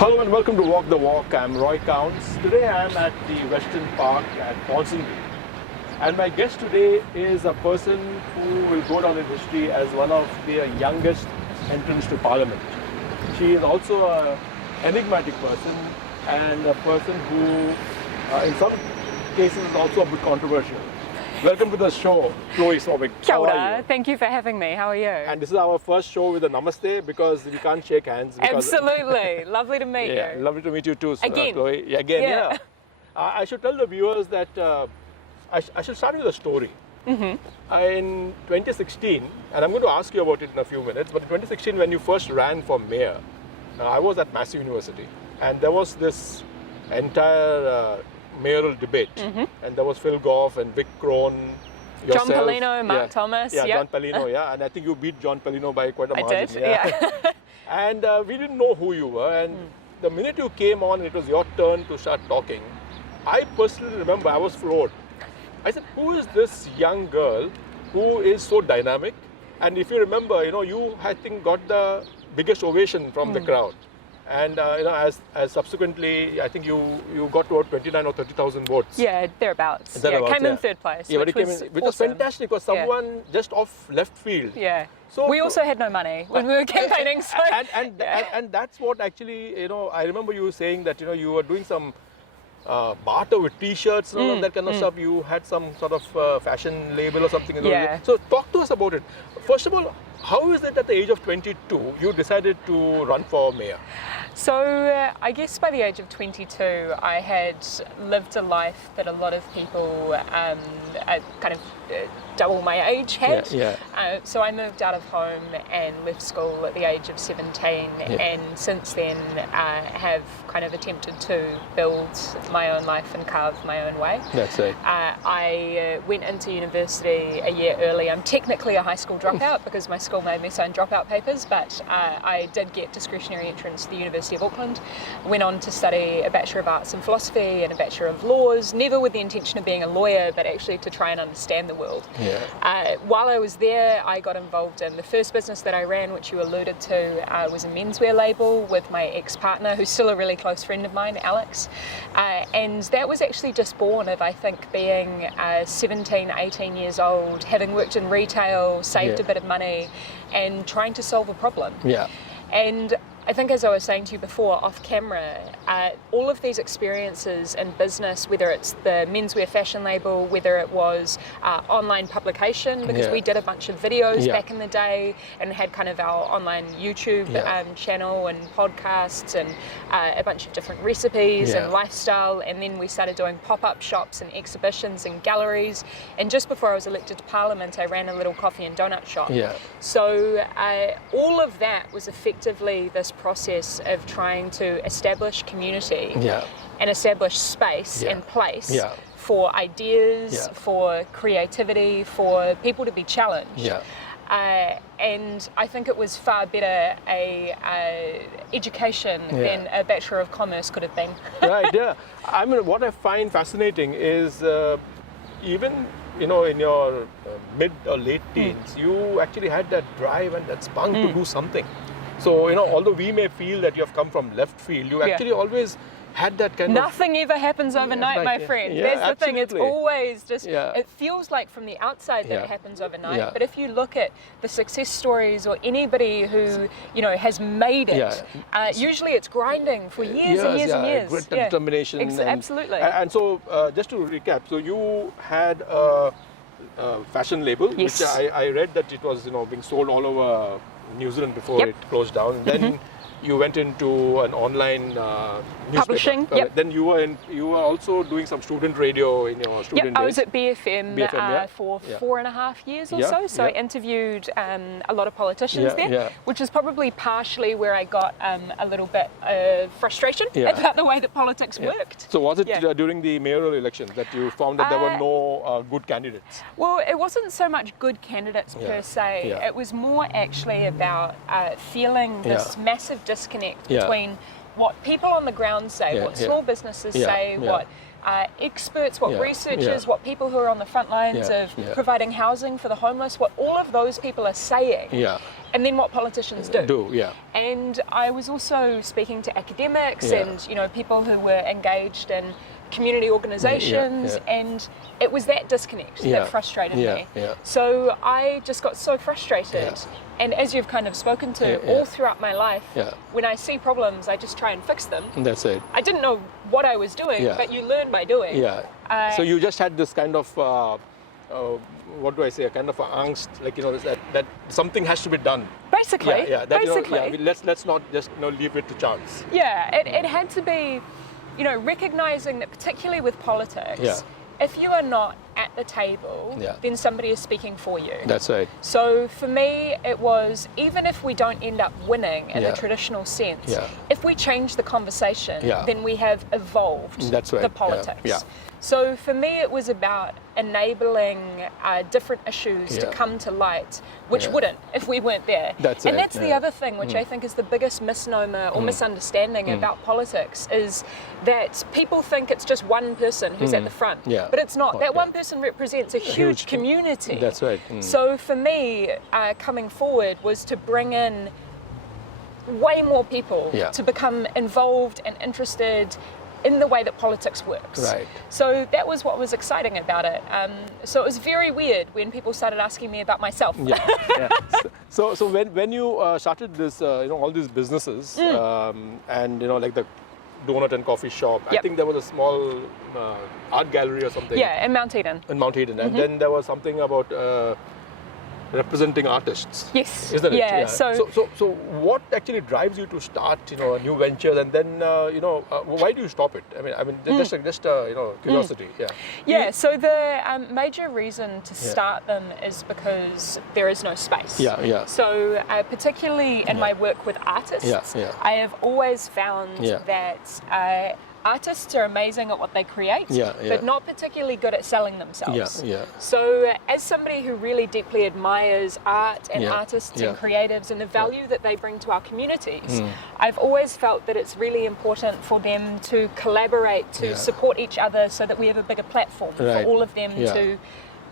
Hello and welcome to Walk the Walk. I'm Roy Kaunds. Today I'm at the Western Park at Ponsonby. And my guest today is a person who will go down in history as one of the youngest entrants to Parliament. She is also an enigmatic person and a person who, in some cases, is also a bit controversial. Welcome to the show, Chloe Swarbrick. Kia ora. Thank you for having me. How are you? And this is our first show with a namaste because we can't shake hands. Absolutely. Lovely to meet you. Lovely to meet you too, Again. Chloe. Yeah. I should tell the viewers that I should start with a story. Mm-hmm. In 2016, and I'm going to ask you about it in a few minutes, but in 2016 when you first ran for mayor, I was at Massive University and there was this entire mayoral debate, and there was Phil Goff and Vic Crone, yourself, John Pellino, Mark Thomas. Yeah, John Pellino, and I think you beat John Pellino by quite a margin. I did, yeah. And we didn't know who you were, and the minute you came on, it was your turn to start talking. I personally remember I was floored. I said, who is this young girl who is so dynamic? And if you remember, you I think got the biggest ovation from the crowd. And as subsequently, I think you got to about 29 or 30,000 votes. Yeah, thereabouts. Came in third place. Yeah, which was awesome. Fantastic. Was someone just off left field. Yeah. So we also had no money when we were campaigning. So and that's what actually I remember you saying that you were doing some barter with T-shirts and all that kind of stuff. You had some sort of fashion label or something. So talk to us about it. First of all, how is it at the age of 22 you decided to run for mayor? So I guess by the age of 22 I had lived a life that a lot of people kind of double my age had. So I moved out of home and left school at the age of 17 and since then have kind of attempted to build my own life and carve my own way. That's right. I went into university a year early. I'm technically a high school dropout because my school made me sign dropout papers, but I did get discretionary entrance to the University of Auckland. Went on to study a Bachelor of Arts in Philosophy and a Bachelor of Laws, never with the intention of being a lawyer, but actually to try and understand the world. While I was there, I got involved in the first business that I ran, which you alluded to, was a menswear label with my ex-partner, who's still a really close friend of mine, Alex. And that was actually just born of, I think, being 17, 18 years old, having worked in retail, saved a bit of money, and trying to solve a problem. And I think, as I was saying to you before, off camera, all of these experiences in business, whether it's the menswear fashion label, whether it was online publication, because we did a bunch of videos back in the day and had kind of our online YouTube channel and podcasts and a bunch of different recipes and lifestyle. And then we started doing pop-up shops and exhibitions and galleries. And just before I was elected to Parliament, I ran a little coffee and donut shop. So all of that was effectively this process of trying to establish community and establish space and place for ideas, for creativity, for people to be challenged. And I think it was far better a education than a Bachelor of Commerce could have been. I mean, what I find fascinating is even in your mid or late teens, you actually had that drive and that spunk to do something. So, although we may feel that you have come from left field, you actually always had that kind Nothing ever happens overnight, my friend. That's the thing. It's always just, it feels like from the outside that it happens overnight. But if you look at the success stories or anybody who, has made it, usually it's grinding for years and years and years. Grit and determination. Absolutely. And so, just to recap, so you had a fashion label, which I read that it was, being sold all over New Zealand before it closed down. And then you went into an online newspaper. Publishing. Then you were also doing some student radio in your student days. I was at BFM, for 4.5 years or so. So I interviewed a lot of politicians there, which is probably partially where I got a little bit of frustration about the way that politics worked. So was it during the mayoral elections that you found that there were no good candidates? Well, it wasn't so much good candidates per se. It was more actually about feeling this massive disconnect between what people on the ground say, what small businesses say, what experts, what researchers, what people who are on the front lines of providing housing for the homeless, what all of those people are saying, and then what politicians do. And I was also speaking to academics and people who were engaged in community organisations, and it was that disconnect that frustrated me. So I just got so frustrated. And as you've kind of spoken to all throughout my life, when I see problems, I just try and fix them. That's it. I didn't know what I was doing, but you learn by doing. So you just had this kind of, what do I say, a kind of angst, like, that something has to be done. Basically. Basically. Let's not just leave it to chance. It had to be, recognising that particularly with politics, if you are not at the table, then somebody is speaking for you. That's right. So for me, it was, even if we don't end up winning in the traditional sense, if we change the conversation, then we have evolved the politics. So for me, it was about enabling different issues to come to light, which wouldn't if we weren't there. That's the other thing, which I think is the biggest misnomer or misunderstanding about politics, is that people think it's just one person who's at the front, but it's not. That one person represents a huge community. That's right. So for me, coming forward was to bring in way more people to become involved and interested in the way that politics works. Right. So that was what was exciting about it. So it was very weird when people started asking me about myself. So when you started this, all these businesses, and like the donut and coffee shop, I think there was a small art gallery or something. Yeah, in Mount Eden. And then there was something about representing artists. Yes. Isn't it? Yeah. So what actually drives you to start, a new venture, and then, why do you stop it? I mean, just curiosity. So the major reason to start them is because there is no space. So particularly in my work with artists, I have always found that artists are amazing at what they create, but not particularly good at selling themselves. So as somebody who really deeply admires art and artists and creatives and the value that they bring to our communities, I've always felt that it's really important for them to collaborate, to support each other, so that we have a bigger platform for all of them to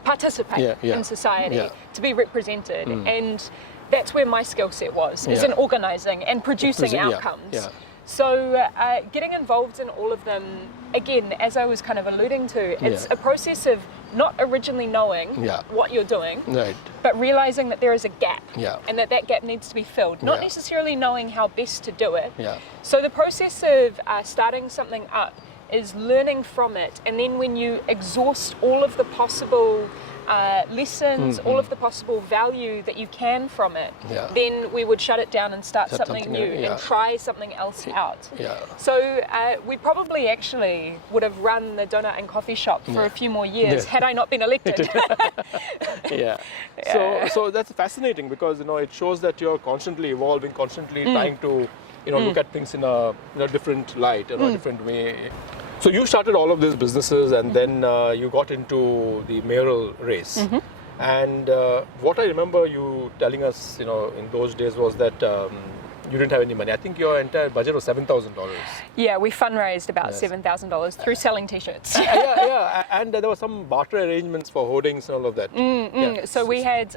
participate in society, to be represented. And that's where my skill set was, is in organising and producing outcomes. So getting involved in all of them, again, as I was kind of alluding to, it's a process of not originally knowing what you're doing, but realising that there is a gap and that gap needs to be filled, not necessarily knowing how best to do it. So the process of starting something up is learning from it, and then when you exhaust all of the possible lessons, all of the possible value that you can from it, then we would shut it down and start something new and try something else out. So we probably actually would have run the donut and coffee shop for a few more years had I not been elected. So that's fascinating, because it shows that you're constantly evolving, constantly trying to look at things in a different light, in a different way. So you started all of these businesses, and then you got into the mayoral race. And what I remember you telling us, in those days was that you didn't have any money. I think your entire budget was $7,000. Yeah, we fundraised about $7,000 through selling T-shirts. And there were some barter arrangements for hoardings and all of that. So we had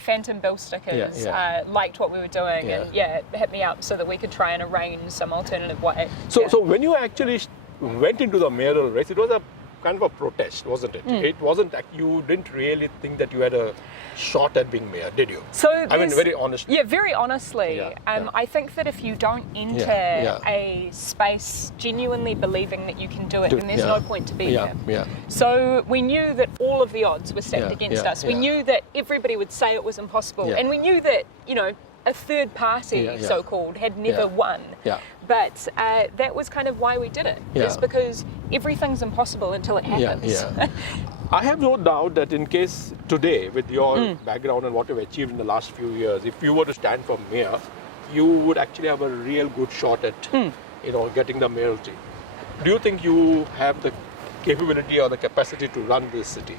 phantom bill stickers, liked what we were doing, and hit me up so that we could try and arrange some alternative way. So when you actually went into the mayoral race, it was a kind of a protest, wasn't it? It wasn't, you didn't really think that you had a shot at being mayor, did you? So I mean, very honestly. Yeah, very honestly. I think that if you don't enter a space genuinely believing that you can do it, then there's no point to be there. So we knew that all of the odds were stacked against us. We knew that everybody would say it was impossible. And we knew that, a third party, so-called, had never won. But that was kind of why we did it. It's because everything's impossible until it happens. I have no doubt that in case today, with your background and what you've achieved in the last few years, if you were to stand for mayor, you would actually have a real good shot at, getting the mayoralty. Do you think you have the capability or the capacity to run this city?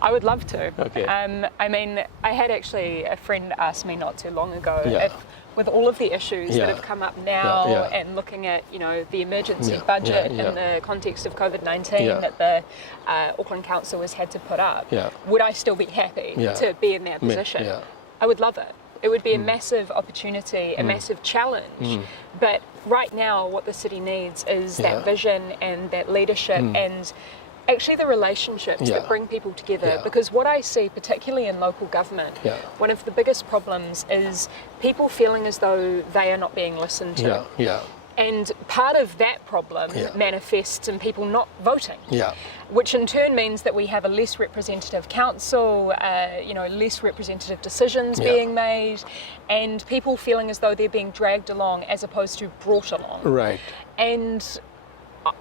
I would love to. Okay. I mean, I had actually a friend ask me not too long ago if with all of the issues that have come up now and looking at, the emergency budget in the context of COVID-19 that the Auckland Council has had to put up, would I still be happy to be in that position? I would love it. It would be a massive opportunity, a massive challenge. But right now, what the city needs is that vision and that leadership and actually the relationships that bring people together. Because what I see, particularly in local government, one of the biggest problems is people feeling as though they are not being listened to. And part of that problem manifests in people not voting, which in turn means that we have a less representative council, less representative decisions being made, and people feeling as though they're being dragged along as opposed to brought along. Right. And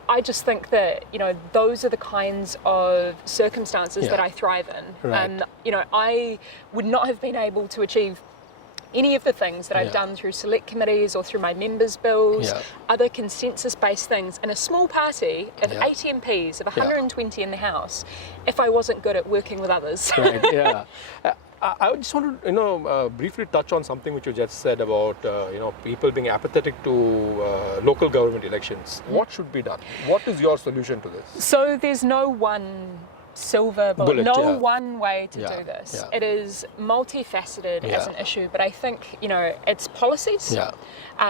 I just think that, those are the kinds of circumstances that I thrive in. Right. I would not have been able to achieve any of the things that I've done through select committees or through my members' bills, other consensus-based things, in a small party of 80 MPs, of 120 in the House, if I wasn't good at working with others. Right, I just want to, briefly touch on something which you just said about, people being apathetic to local government elections. What should be done? What is your solution to this? So there's no one silver bullet, one way to do this. It is multifaceted as an issue, but I think, it's policies.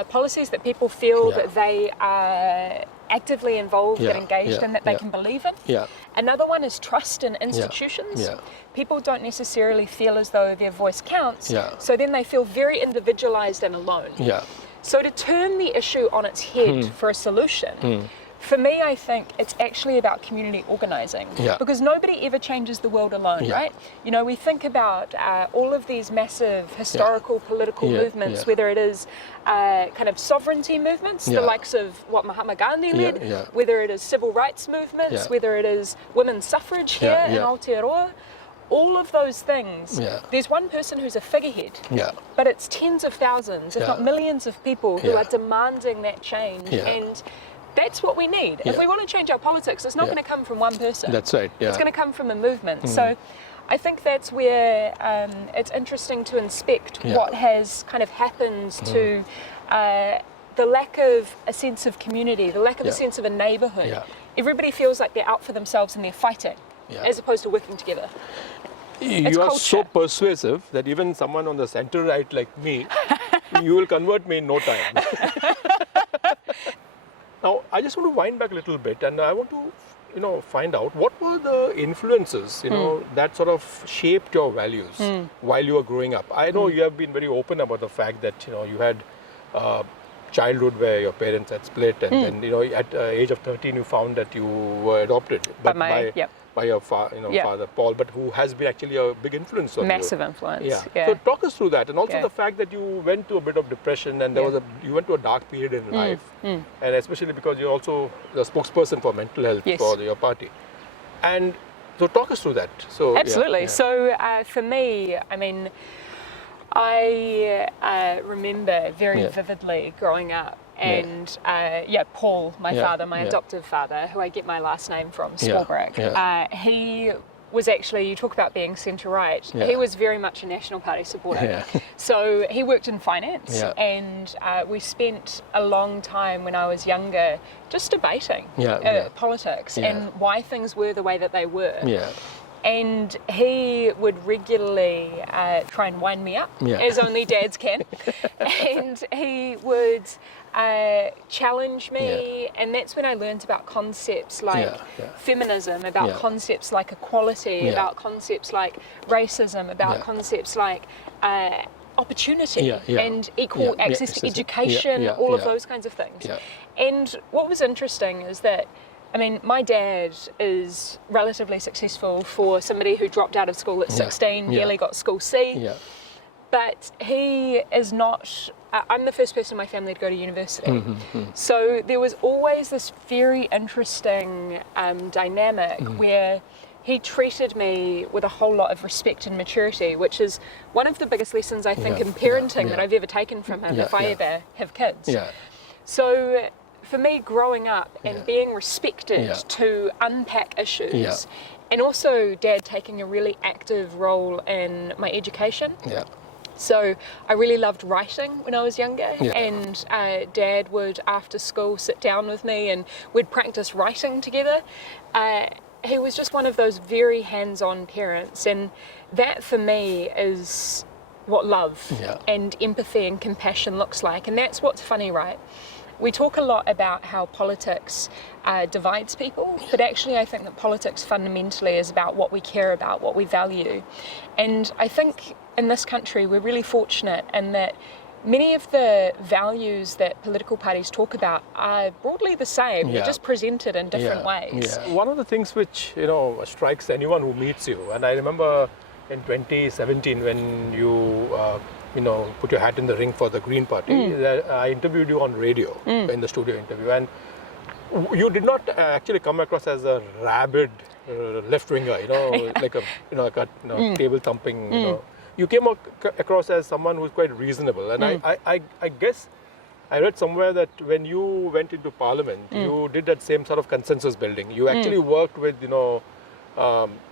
Policies that people feel that they are actively involved and engaged in, that they can believe in. Another one is trust in institutions. People don't necessarily feel as though their voice counts, so then they feel very individualized and alone. So to turn the issue on its head for a solution, for me, I think it's actually about community organising, because nobody ever changes the world alone, right? We think about all of these massive historical political movements, whether it is kind of sovereignty movements, the likes of what Mahatma Gandhi led, whether it is civil rights movements, whether it is women's suffrage here in Aotearoa. All of those things, there's one person who's a figurehead, but it's tens of thousands, if not millions of people who are demanding that change. And that's what we need. If we want to change our politics, it's not going to come from one person. That's right. It's going to come from a movement. So I think that's where it's interesting to inspect what has kind of happened to the lack of a sense of community, the lack of a sense of a neighbourhood. Everybody feels like they're out for themselves and they're fighting, as opposed to working together. You are so persuasive that even someone on the centre right like me, you will convert me in no time. Now, I just want to wind back a little bit, and I want to, find out what were the influences, that sort of shaped your values while you were growing up. I know you have been very open about the fact that, you had childhood where your parents had split, and then, at the age of 13, you found that you were adopted by your father, Paul, but who has been actually a big influence on you. Massive influence. So talk us through that, and also the fact that you went through a bit of depression, and you went to a dark period in life, and especially because you're also the spokesperson for mental health for your party. And so talk us through that. So absolutely. So for me, I mean, I remember very vividly growing up. And Paul, my father, my adoptive father, who I get my last name from, Swarbrick, he was actually, you talk about being centre-right, he was very much a National Party supporter. So he worked in finance, and we spent a long time when I was younger just debating politics and why things were the way that they were. And he would regularly try and wind me up, as only dads can. And he would challenge me, and that's when I learned about concepts like feminism, about concepts like equality, about concepts like racism, about concepts like opportunity and equal access to education, all of those kinds of things. And what was interesting is that, I mean, my dad is relatively successful for somebody who dropped out of school at 16, nearly got school C, but he is not, I'm the first person in my family to go to university. So there was always this very interesting dynamic where he treated me with a whole lot of respect and maturity, which is one of the biggest lessons I think in parenting that I've ever taken from him if I ever have kids. So for me, growing up and being respected to unpack issues, and also Dad taking a really active role in my education, So I really loved writing when I was younger, Yeah. and Dad would, after school, sit down with me and we'd practice writing together. He was just one of those very hands-on parents, and that for me is what love Yeah. and empathy and compassion looks like. And that's what's funny, right? We talk a lot about how politics divides people, but actually I think that politics fundamentally is about what we care about, what we value. And I think in this country we're really fortunate in that many of the values that political parties talk about are broadly the same, Yeah. they're just presented in different Yeah. ways. Yeah. One of the things which strikes anyone who meets you, and I remember in 2017 when you put your hat in the ring for the Green Party, I interviewed you on radio in the studio interview, and you did not actually come across as a rabid left winger, like a table thumping. You came across as someone who's quite reasonable, and I guess I read somewhere that when you went into Parliament, you did that same sort of consensus building. You actually worked with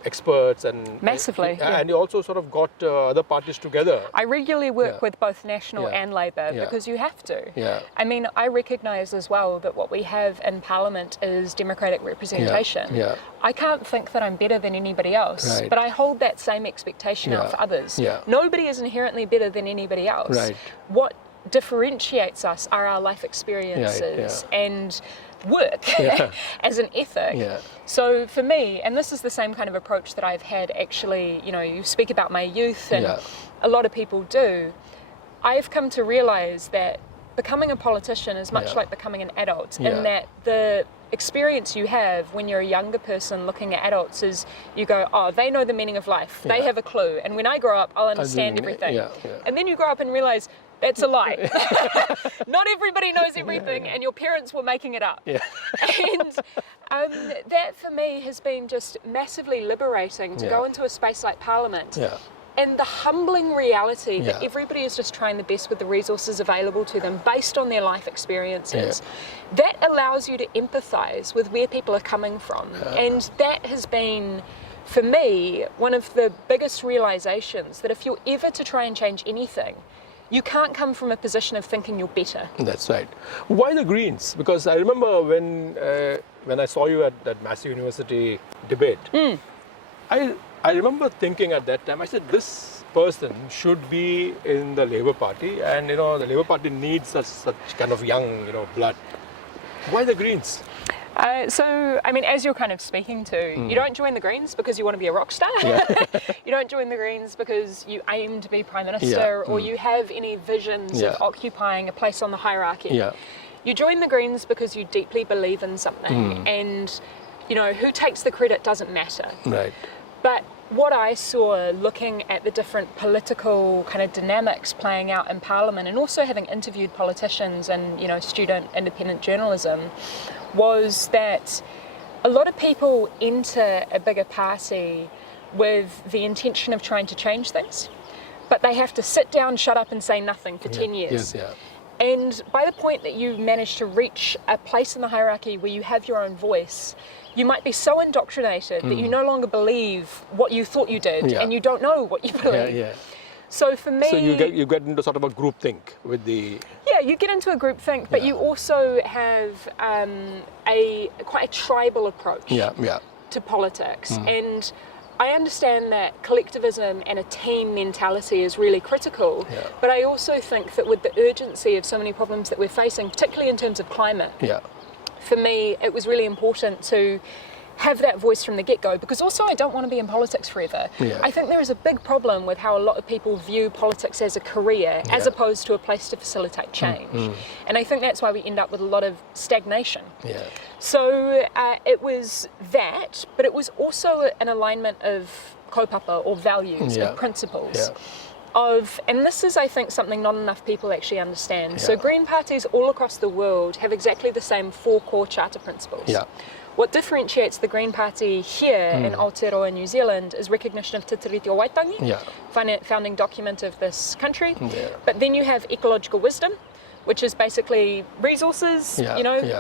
experts and Massively, yeah. and you also sort of got other parties together. I regularly work Yeah. with both National Yeah. and Labour Yeah. because you have to. Yeah. I mean, I recognise as well that what we have in Parliament is democratic representation. Yeah. I can't think that I'm better than anybody else, Right. but I hold that same expectation out Yeah. for others. Yeah. Nobody is inherently better than anybody else. Right. What differentiates us are our life experiences and work Yeah. as an ethic. Yeah. So for me, and this is the same kind of approach that I've had actually, you speak about my youth and Yeah. a lot of people do, I've come to realise that becoming a politician is much Yeah. like becoming an adult Yeah. in that the experience you have when you're a younger person looking at adults is you go, oh, they know the meaning of life, they Yeah. have a clue, and when I grow up I'll understand everything. Yeah. And then you grow up and realise that's a lie. Not everybody knows everything, and your parents were making it up. Yeah. And that for me has been just massively liberating to go Yeah. into a space like Parliament. Yeah. And the humbling reality that Yeah. everybody is just trying the best with the resources available to them based on their life experiences, that allows you to empathise with where people are coming from. And that has been, for me, one of the biggest realisations that if you're ever to try and change anything, you can't come from a position of thinking you're better. That's right. Why the Greens? Because I remember when I saw you at that Massey University debate, I remember thinking at that time, I said, this person should be in the Labour Party, and the Labour Party needs such kind of young blood. Why the Greens? So, I mean, as you're kind of speaking to, you don't join the Greens because you want to be a rock star. You don't join the Greens because you aim to be Prime Minister or you have any visions of occupying a place on the hierarchy. Yeah. You join the Greens because you deeply believe in something, and who takes the credit doesn't matter. Right. But what I saw looking at the different political kind of dynamics playing out in Parliament, and also having interviewed politicians and student independent journalism, was that a lot of people enter a bigger party with the intention of trying to change things, but they have to sit down, shut up and say nothing for 10 years. Yes, yeah. And by the point that you manage to reach a place in the hierarchy where you have your own voice, you might be so indoctrinated that you no longer believe what you thought you did, and you don't know what you believe. Yeah. So for me, So you get into sort of a group think with the. Yeah, you get into a group think, but you also have quite a tribal approach to politics. And I understand that collectivism and a team mentality is really critical, but I also think that with the urgency of so many problems that we're facing, particularly in terms of climate, for me it was really important to have that voice from the get-go, because also I don't want to be in politics forever. I think there is a big problem with how a lot of people view politics as a career as opposed to a place to facilitate change. And I think that's why we end up with a lot of stagnation. So it was that, but it was also an alignment of kaupapa, or values, of principles. And this is, I think, something not enough people actually understand. So Green parties all across the world have exactly the same 4 core charter principles. What differentiates the Green Party here in Aotearoa, New Zealand, is recognition of Te Tiriti o Waitangi, founding document of this country. But then you have ecological wisdom, which is basically resources,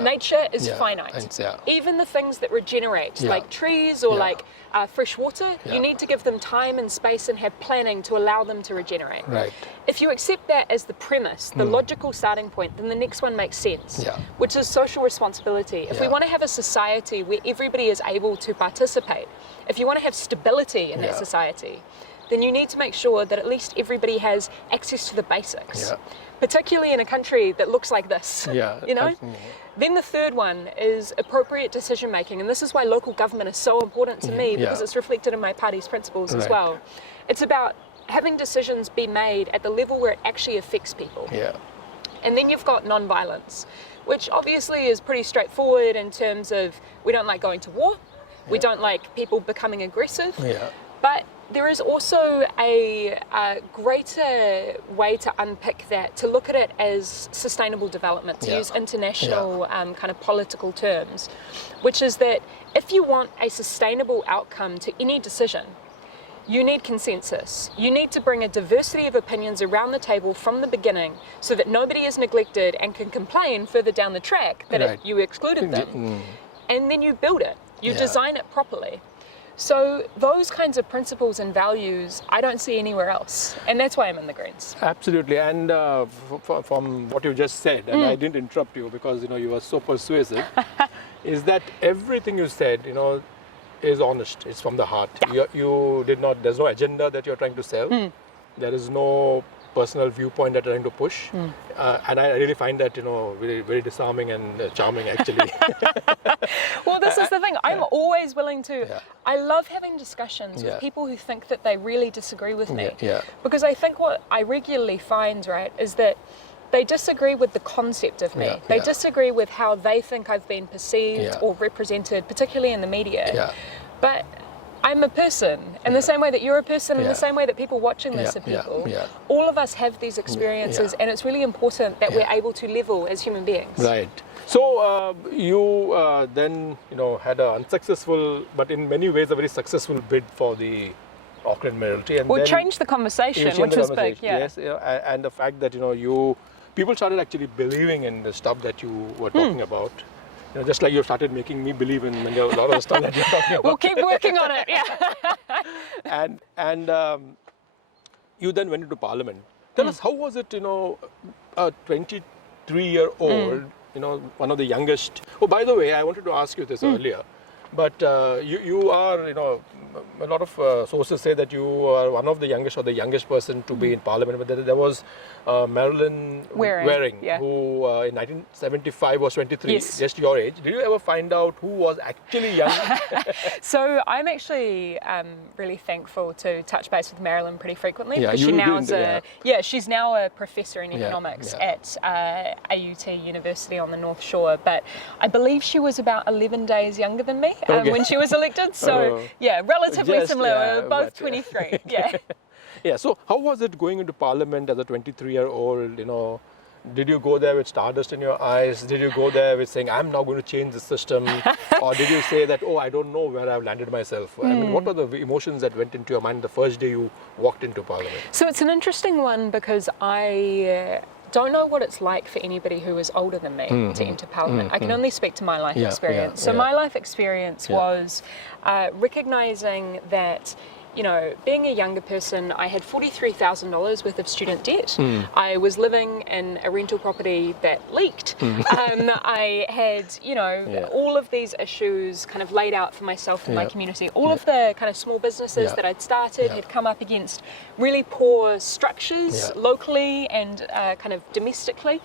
nature is finite. Even the things that regenerate, like trees or like fresh water, you need to give them time and space and have planning to allow them to regenerate. Right. If you accept that as the premise, the logical starting point, then the next one makes sense, which is social responsibility. If we want to have a society where everybody is able to participate, if you want to have stability in that society, then you need to make sure that at least everybody has access to the basics, particularly in a country that looks like this, Then the third one is appropriate decision making, and this is why local government is so important to me, because it's reflected in my party's principles as well. It's about having decisions be made at the level where it actually affects people. And then you've got non-violence, which obviously is pretty straightforward in terms of we don't like going to war, we don't like people becoming aggressive, but there is also a greater way to unpick that, to look at it as sustainable development, to use international kind of political terms, which is that if you want a sustainable outcome to any decision, you need consensus. You need to bring a diversity of opinions around the table from the beginning so that nobody is neglected and can complain further down the track that you excluded them. And then you build it, you design it properly. So those kinds of principles and values I don't see anywhere else, and that's why I'm in the Greens. Absolutely, and from what you just said, and I didn't interrupt you because you were so persuasive, is that everything you said, is honest. It's from the heart. You did not. There's no agenda that you're trying to sell. There is no personal viewpoint that you're trying to push, and I really find that very, very disarming and charming actually. Well, this is the thing. I'm always willing to. I love having discussions with people who think that they really disagree with me, because I think what I regularly find, right, is that they disagree with the concept of me. They disagree with how they think I've been perceived or represented, particularly in the media. But I'm a person, in the same way that you're a person, in the same way that people watching this are people. All of us have these experiences, and it's really important that we're able to level as human beings. Right. So you then had an unsuccessful, but in many ways a very successful bid for the Auckland mayoralty, and we'll change the conversation, which was big. Yes, and the fact that people started actually believing in the stuff that you were talking about. Just like you started making me believe in a lot of the stuff that you're talking about. We'll keep working on it. And you then went into Parliament. Tell us, how was it? A 23-year-old, one of the youngest. Oh, by the way, I wanted to ask you this earlier, but you are, a lot of sources say that you are one of the youngest or the youngest person to be in Parliament, but there was Marilyn Waring, who in 1975 was 23, just your age. Did you ever find out who was actually young? So I'm actually really thankful to touch base with Marilyn pretty frequently. Yeah, she's now a professor in economics at AUT University on the North Shore, but I believe she was about 11 days younger than me when she was elected. So relatively similar, both 23. So how was it going into Parliament as a 23-year-old? Did you go there with stardust in your eyes? Did you go there with saying, I'm now going to change the system? Or did you say that, I don't know where I've landed myself? I mean, what were the emotions that went into your mind the first day you walked into Parliament? So it's an interesting one because I don't know what it's like for anybody who is older than me to enter Parliament. I can only speak to my life experience. So my life experience was recognising that, being a younger person, I had $43,000 worth of student debt. I was living in a rental property that leaked. I had, all of these issues kind of laid out for myself and my community. All of the kind of small businesses that I'd started had come up against really poor structures locally and kind of domestically.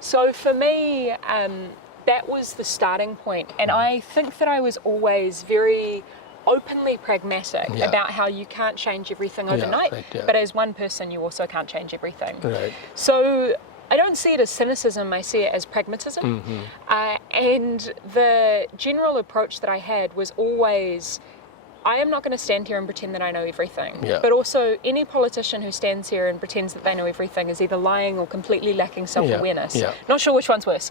So for me, that was the starting point. And I think that I was always very openly pragmatic about how you can't change everything overnight, but as one person you also can't change everything. So I don't see it as cynicism, I see it as pragmatism. And the general approach that I had was always, I am not going to stand here and pretend that I know everything. But also, any politician who stands here and pretends that they know everything is either lying or completely lacking self-awareness. Not sure which one's worse.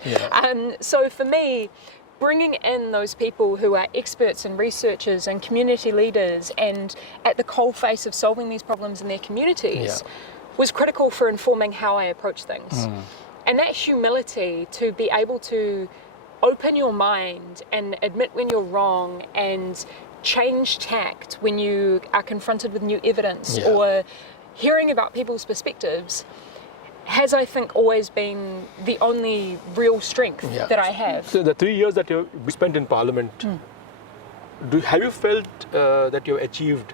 So for me, bringing in those people who are experts and researchers and community leaders and at the coalface of solving these problems in their communities was critical for informing how I approach things. And that humility to be able to open your mind and admit when you're wrong and change tact when you are confronted with new evidence or hearing about people's perspectives has, I think, always been the only real strength that I have. So the 3 years that you spent in Parliament, have you felt that you achieved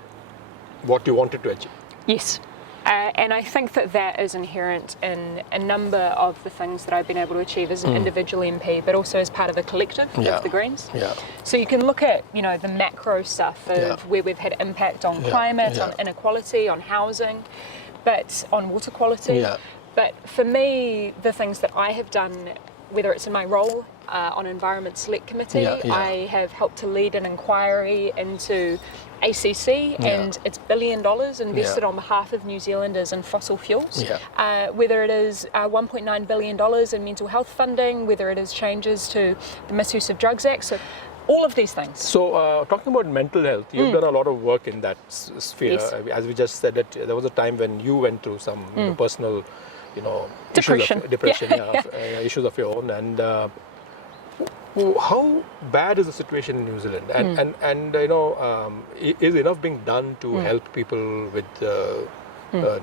what you wanted to achieve? Yes. And I think that is inherent in a number of the things that I've been able to achieve as an individual MP, but also as part of a collective of the Greens. So you can look at, the macro stuff of where we've had impact on climate, on inequality, on housing, but on water quality. But for me, the things that I have done, whether it's in my role on Environment Select Committee, I have helped to lead an inquiry into ACC and its $1 billion invested on behalf of New Zealanders in fossil fuels, whether it is $1.9 billion in mental health funding, whether it is changes to the Misuse of Drugs Act, so all of these things. So talking about mental health, you've done a lot of work in that sphere. As we just said, that there was a time when you went through some personal, depression, issues of your own, and how bad is the situation in New Zealand? And is enough being done to help people with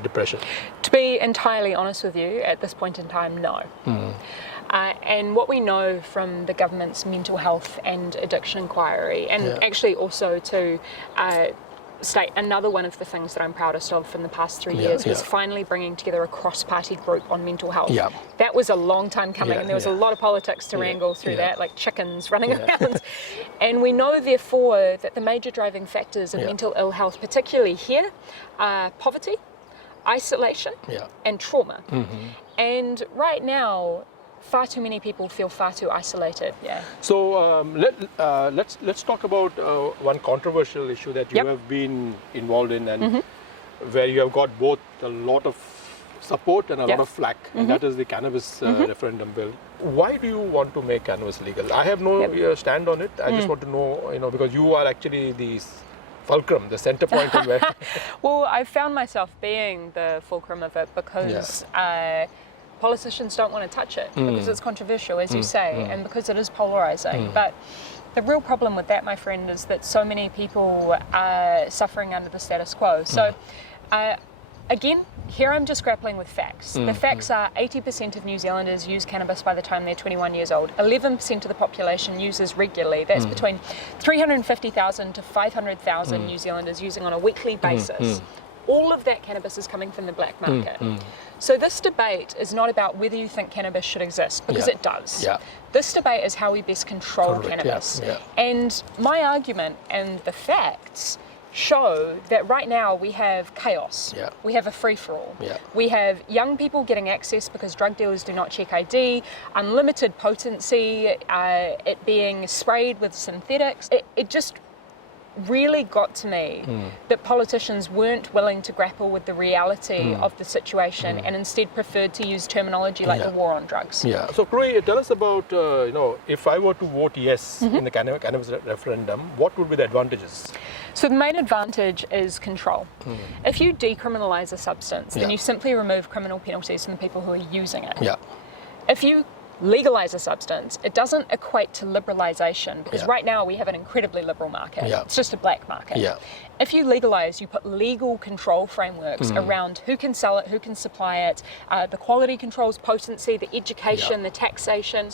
depression? To be entirely honest with you, at this point in time, no. And what we know from the government's mental health and addiction inquiry, and actually also to state another one of the things that I'm proudest of from the past 3 years was finally bringing together a cross-party group on mental health. That was a long time coming, and there was a lot of politics to wrangle through that, like chickens running around. And we know, therefore, that the major driving factors of mental ill health, particularly here, are poverty, isolation, and trauma. And right now, far too many people feel far too isolated. So let's talk about one controversial issue that you have been involved in, and where you have got both a lot of support and a lot of flack, and that is the cannabis referendum bill. Why do you want to make cannabis legal? I have no stand on it. I just want to know, because you are actually the fulcrum, the center point of where. Well, I've found myself being the fulcrum of it because politicians don't want to touch it because it's controversial, as you say, and because it is polarizing. But the real problem with that, my friend, is that so many people are suffering under the status quo. So again, here I'm just grappling with facts. The facts are 80% of New Zealanders use cannabis by the time they're 21 years old. 11% of the population uses regularly. That's between 350,000 to 500,000 New Zealanders using on a weekly basis. All of that cannabis is coming from the black market. So this debate is not about whether you think cannabis should exist, because it does. This debate is how we best control cannabis. And my argument and the facts show that right now we have chaos. We have a free-for-all. We have young people getting access because drug dealers do not check ID, unlimited potency, it being sprayed with synthetics. It just really got to me that politicians weren't willing to grapple with the reality of the situation and instead preferred to use terminology like the war on drugs. So Chloe, tell us about, if I were to vote yes in the cannabis referendum, what would be the advantages? So the main advantage is control. If you decriminalise a substance, then you simply remove criminal penalties from the people who are using it. If you legalise a substance, it doesn't equate to liberalisation, because right now we have an incredibly liberal market. It's just a black market. If you legalise, you put legal control frameworks around who can sell it, who can supply it, the quality controls, potency, the education, the taxation.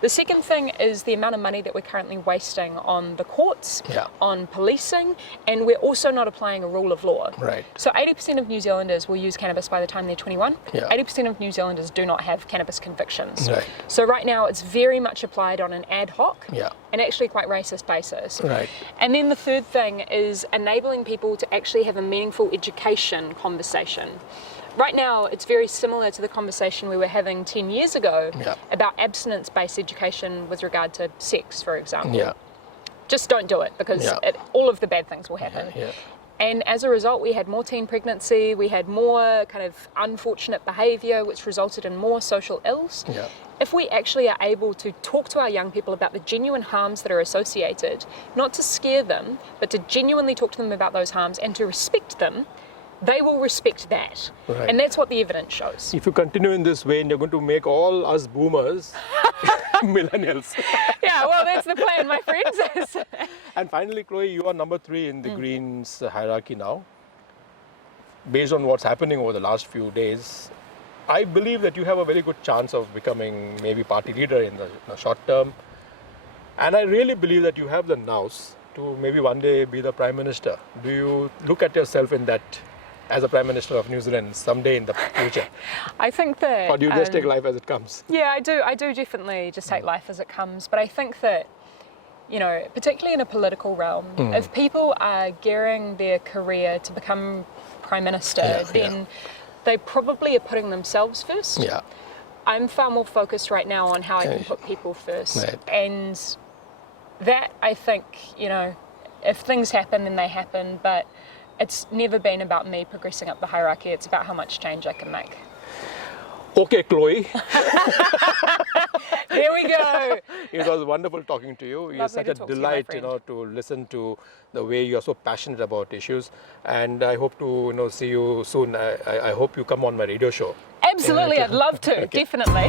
The second thing is the amount of money that we're currently wasting on the courts, on policing, and we're also not applying a rule of law. So 80% of New Zealanders will use cannabis by the time they're 21. 80% of New Zealanders do not have cannabis convictions. So right now it's very much applied on an ad hoc and actually quite racist basis. And then the third thing is enabling people to actually have a meaningful education conversation. Right now it's very similar to the conversation we were having 10 years ago about abstinence-based education with regard to sex, for example. Just don't do it, because all of the bad things will happen. And as a result, we had more teen pregnancy, we had more kind of unfortunate behaviour, which resulted in more social ills. If we actually are able to talk to our young people about the genuine harms that are associated, not to scare them, but to genuinely talk to them about those harms and to respect them, they will respect that. Right. And that's what the evidence shows. If you continue in this way, you're going to make all us boomers millennials. Yeah, well, that's the plan, my friends. And finally, Chloe, you are number 3 in the Greens hierarchy now. Based on what's happening over the last few days, I believe that you have a very good chance of becoming maybe party leader in the short term. And I really believe that you have the nous to maybe one day be the Prime Minister. Do you look at yourself in that as a Prime Minister of New Zealand someday in the future? I think that... Or do you just take life as it comes? Yeah, I do definitely just take life as it comes. But I think that, you know, particularly in a political realm, if people are gearing their career to become Prime Minister, then they probably are putting themselves first. Yeah. I'm far more focused right now on how I can put people first. Right. And that, I think, you know, if things happen, then they happen. But it's never been about me progressing up the hierarchy. It's about how much change I can make. Okay, Chloe. Here we go. It was wonderful talking to you. You're such a delight, to listen to the way you're so passionate about issues. And I hope to, see you soon. I hope you come on my radio show. Absolutely, I'd love to, definitely.